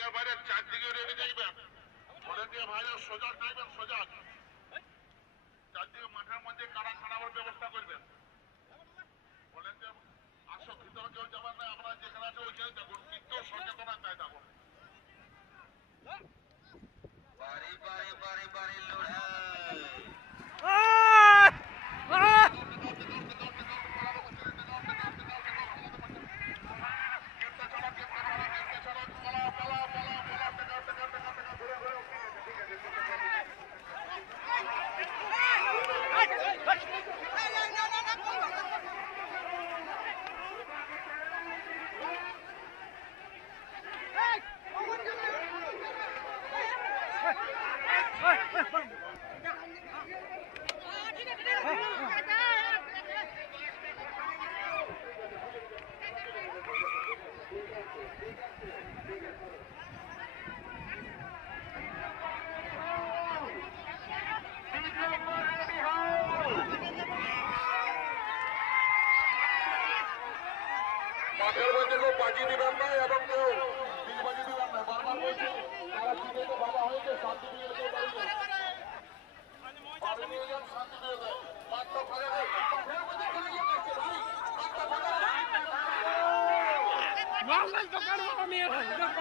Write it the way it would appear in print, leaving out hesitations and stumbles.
Volunteer বাইরে চারদিকে ready যাইবেন, ভলেন্টিয়ার ভাইরা সজাগ থাকবেন, সজাগ চারদিকে মাঠের মধ্যে কারা খানাবার ব্যবস্থা করবেন। ভলেন্টিয়ার আসো, ভিতরে কেউ যাবেন না, আপনারা যেখানে আছে ওইখানে থাকুন, কিন্তু সচেতনা তাই থাকুন। বাড়ি বাড়ি বাড়ি বাড়ি লড়াই। মাঠের মধ্যে কেউ বাজি দিবেন না এবং কেউ বাজি দিবেন না, বারবার বলছি তারা চিনেতে ভাবা হয়েছে, শান্তি নিয়ে কেউ বাড়ি যায়, বাড়ি নিয়ে যান, শান্তি নিয়ে যায়, মাঠটা ফাঁকা নেই, মাঠের মধ্যে খেলে গিয়ে দেখছে ভাই, মাঠটা ফাঁকা নেই।